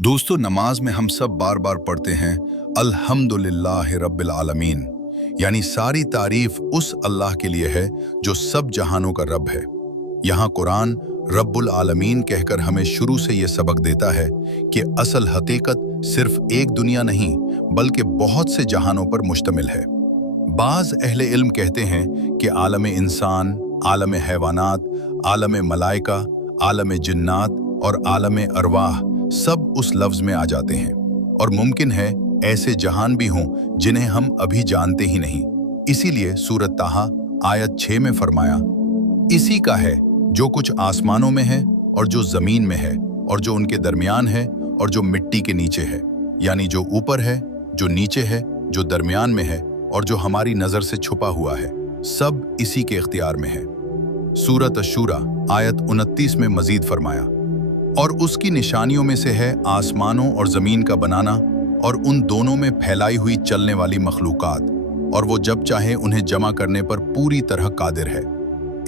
दोस्तों, नमाज में हम सब बार बार पढ़ते हैं अल्हम्दुलिल्लाह रब्बिल आलमीन, यानी सारी तारीफ उस अल्लाह के लिए है जो सब जहानों का रब है। यहाँ कुरान रब्बुल आलमीन कहकर हमें शुरू से ये सबक देता है कि असल हकीकत सिर्फ एक दुनिया नहीं बल्कि बहुत से जहानों पर मुश्तमिल है। बाज़ अहले इल्म कहते हैं कि आलम इंसान, आलम हैवानात, आलम मलाइका, आलम जिन्नात और आलम अरवाह सब उस लफ्ज में आ जाते हैं, और मुमकिन है ऐसे जहान भी हों जिन्हें हम अभी जानते ही नहीं। इसीलिए सूरत ताहा आयत 6 में फरमाया, इसी का है जो कुछ आसमानों में है और जो जमीन में है और जो उनके दरमियान है और जो मिट्टी के नीचे है, यानी जो ऊपर है, जो नीचे है, जो दरमियान में है और जो हमारी नजर से छुपा हुआ है, सब इसी के इख्तियार में है। सूरत अश-शूरा आयत 29 में मजीद फरमाया, और उसकी निशानियों में से है आसमानों और जमीन का बनाना और उन दोनों में फैलाई हुई चलने वाली मखलूकात, और वो जब चाहे उन्हें जमा करने पर पूरी तरह कादिर है।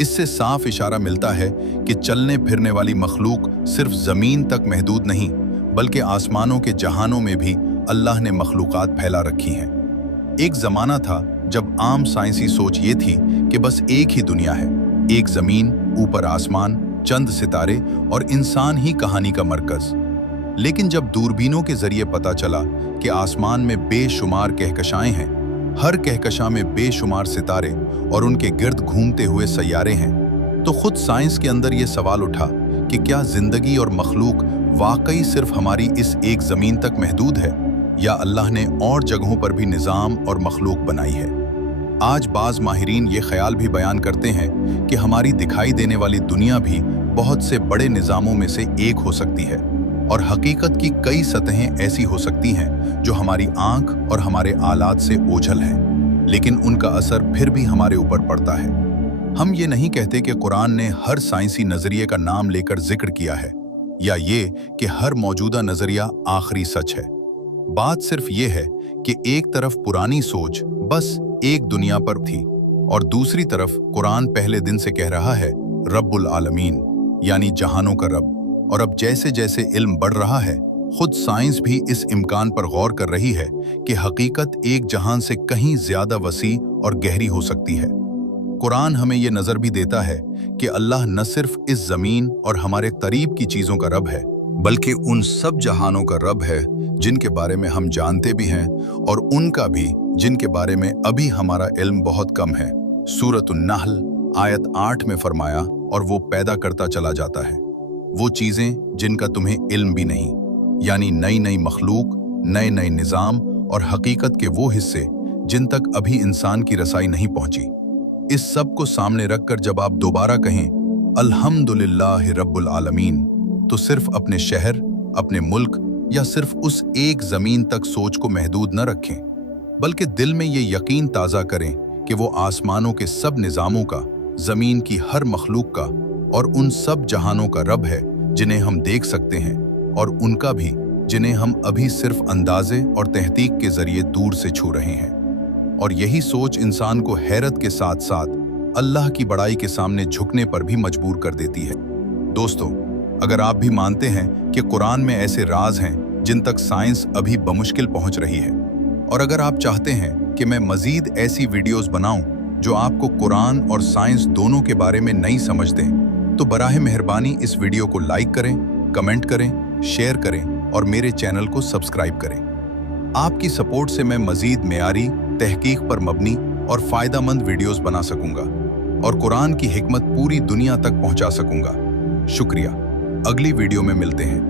इससे साफ इशारा मिलता है कि चलने फिरने वाली मखलूक सिर्फ जमीन तक महदूद नहीं बल्कि आसमानों के जहानों में भी अल्लाह ने मखलूकात फैला रखी हैं। एक जमाना था जब आम साइंसी सोच ये थी कि बस एक ही दुनिया है, एक जमीन, ऊपर आसमान, चंद सितारे और इंसान ही कहानी का मरकज। लेकिन जब दूरबीनों के जरिए पता चला कि आसमान में बेशुमार कहकशाएं हैं, हर कहकशा में बेशुमार सितारे और उनके गिर्द घूमते हुए सैयारे हैं, तो खुद साइंस के अंदर ये सवाल उठा कि क्या जिंदगी और मखलूक वाकई सिर्फ हमारी इस एक जमीन तक महदूद है, या अल्लाह ने और जगहों पर भी निज़ाम और मखलूक बनाई है। आज बाज़ माहिरीन ये ख्याल भी बयान करते हैं कि हमारी दिखाई देने वाली दुनिया भी बहुत से बड़े निज़ामों में से एक हो सकती है, और हकीकत की कई सतहें ऐसी हो सकती हैं जो हमारी आंख और हमारे आलात से ओझल हैं, लेकिन उनका असर फिर भी हमारे ऊपर पड़ता है। हम ये नहीं कहते कि कुरान ने हर साइंसी नज़रिए का नाम लेकर जिक्र किया है, या ये कि हर मौजूदा नज़रिया आखिरी सच है। बात सिर्फ ये है कि एक तरफ पुरानी सोच बस एक दुनिया पर थी और दूसरी तरफ कुरान पहले दिन से कह रहा है रब्बुल आलमीन, यानी जहानों का रब। और अब जैसे जैसे इल्म बढ़ रहा है, खुद साइंस भी इस इम्कान पर गौर कर रही है कि हकीकत एक जहान से कहीं ज्यादा वसी और गहरी हो सकती है। कुरान हमें ये नजर भी देता है कि अल्लाह न सिर्फ इस जमीन और हमारे करीब की चीजों का रब है बल्कि उन सब जहानों का रब है जिनके बारे में हम जानते भी हैं और उनका भी जिनके बारे में अभी हमारा इल्म बहुत कम है। सूरत अन-नहल आयत 8 में फरमाया, और वो पैदा करता चला जाता है वो चीजें जिनका तुम्हें इल्म भी नहीं, यानी नई नई मखलूक, नए नए निज़ाम और हकीकत के वो हिस्से जिन तक अभी इंसान की रसाई नहीं पहुंची। इस सब को सामने रखकर जब आप दोबारा कहें अल्हम्दुलिल्लाह रब्बुल आलमीन, तो सिर्फ अपने शहर, अपने मुल्क या सिर्फ उस एक जमीन तक सोच को महदूद न रखें, बल्कि दिल में ये यकीन ताज़ा करें कि वो आसमानों के सब निज़ामों का, जमीन की हर मखलूक का और उन सब जहानों का रब है जिन्हें हम देख सकते हैं, और उनका भी जिन्हें हम अभी सिर्फ अंदाजे और तहकीक के जरिए दूर से छू रहे हैं। और यही सोच इंसान को हैरत के साथ साथ अल्लाह की बड़ाई के सामने झुकने पर भी मजबूर कर देती है। दोस्तों, अगर आप भी मानते हैं कि कुरान में ऐसे राज हैं जिन तक साइंस अभी बमुश्किल पहुंच रही है, और अगर आप चाहते हैं कि मैं मजीद ऐसी वीडियोस बनाऊं जो आपको कुरान और साइंस दोनों के बारे में नई समझ दें, तो बराह मेहरबानी इस वीडियो को लाइक करें, कमेंट करें, शेयर करें और मेरे चैनल को सब्सक्राइब करें। आपकी सपोर्ट से मैं मजीद मेयारी, तहकीक पर मबनी और फायदामंद वीडियोस बना सकूंगा और कुरान की हिकमत पूरी दुनिया तक पहुंचा सकूंगा। शुक्रिया। अगली वीडियो में मिलते हैं।